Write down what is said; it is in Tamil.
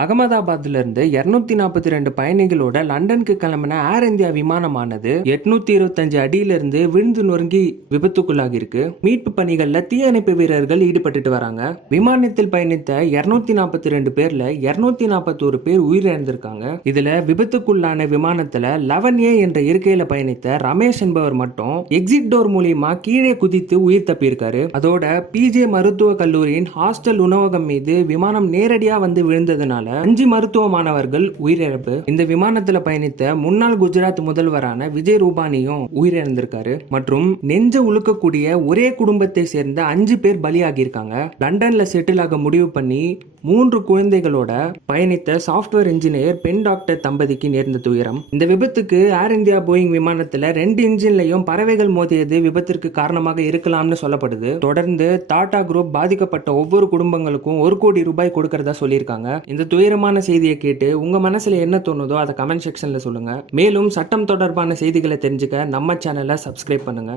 அகமதாபாத்ல இருந்து 242 பயணிகளோட லண்டனுக்கு கிளம்பின ஏர் இந்தியா விமானமானது 825 அடியிலிருந்து விழுந்து நொறுங்கி விபத்துக்குள்ளாகி இருக்கு. மீட்பு பணிகள்ல தீயணைப்பு வீரர்கள் ஈடுபட்டு வராங்க. விமானத்தில் பயணித்த 242 பேர்ல 241 பேர் உயிரிழந்திருக்காங்க. இதுல விபத்துக்குள்ளான விமானத்துல 11A என்ற இருக்கையில பயணித்த ரமேஷ் என்பவர் மட்டும் எக்ஸிட் டோர் மூலியமா கீழே குதித்து உயிர் தப்பியிருக்காரு. அதோட பிஜே மருத்துவ கல்லூரியின் ஹாஸ்டல் உணவகம் மீது விமானம் நேரடியா வந்து விழுந்ததுனால 5 மருத்துவ மாணவர்கள் உயிரிழப்பு. இந்த விமானத்துல பயணித்த முன்னாள் குஜராத் முதல்வரான விஜய் ரூபானியும் உயிரிழந்திருக்காரு. மற்றும் நெஞ்ச உழுக்கக்கூடிய ஒரே குடும்பத்தை சேர்ந்த 5 பேர் பலியாகி இருக்காங்க. லண்டன்ல செட்டில் ஆக முடிவு பண்ணி 3 குழந்தைகளோட பயணித்த சாப்ட்வேர் இன்ஜினியர் பெண் டாக்டர் தம்பதிக்கு நேர்ந்த துயரம். இந்த விபத்துக்கு ஏர் இந்தியா போயிங் விமானத்துல 2 இன்ஜின்லையும் பறவைகள் மோதியது விபத்திற்கு காரணமாக இருக்கலாம்னு சொல்லப்படுது. தொடர்ந்து டாடா குரூப் பாதிக்கப்பட்ட ஒவ்வொரு குடும்பங்களுக்கும் 1 கோடி ரூபாய் கொடுக்கறதா சொல்லியிருக்காங்க. இந்த துயரமான செய்தியை கேட்டு உங்க மனசுல என்ன தோணுதோ அதை கமெண்ட் செக்ஷன்ல சொல்லுங்க. மேலும் சட்டம் தொடர்பான செய்திகளை தெரிஞ்சுக்க நம்ம சேனலை சப்ஸ்கிரைப் பண்ணுங்க.